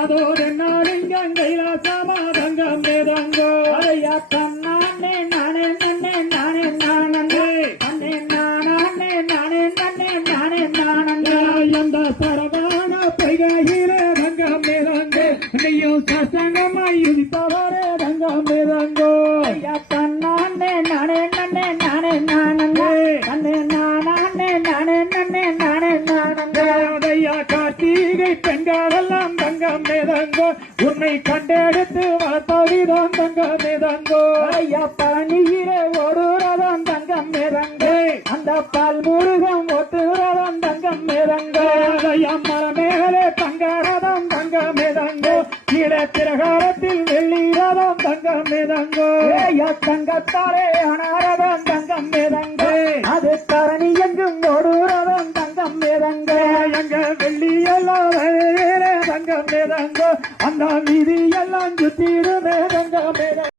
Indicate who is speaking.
Speaker 1: நாதோடு நாடுங்கள் கைலாசமா தங்கம் வேதாங்கோ. ஐயா தன்னானே நானே நன்னே நானே நானே அண்ணே நானே நானே நன்னே நானே நானே
Speaker 2: எந்த பரவான பைகையில தங்கம் வேதாங்கோ. நீயும் சாசனமாய் யுதித்தவரே தங்கம் வேதாங்கோ.
Speaker 1: ஐயா தன்னானே நானே நன்னே நானே நானே அண்ணே. நானே நானே நன்னே நானே நானே
Speaker 2: ஐயா கார்த்திகை பெண்களெல்லாம் மிதங்கோ உன்னை கண்டெடுத்து வளர்த்தவிதான் தங்கம் மிதங்கோ
Speaker 1: ஐயா பழனியிலே ஓடுறதம் தங்கம் மிதங்கு அந்த பால் முருகம் ஒட்டுறதம் தங்கம் மிதங்கு
Speaker 2: அதையா மரமேலே தங்கரதம் தங்கம் மிதங்கோ கீழே பிரகாரத்தில் வெள்ளி ரதம் தங்கம் மிதங்கோ
Speaker 1: தங்கத்தாலே அனாரதம் தங்கம் மிதங்கு அது தரணி எங்கும் ஓடுறதம் தங்கம் மிதங்கு
Speaker 2: எங்க வெள்ளி எல்லாம் அந்த வீதி எல்லாம் சுத்திடுமே தங்கம் மிதங்கோ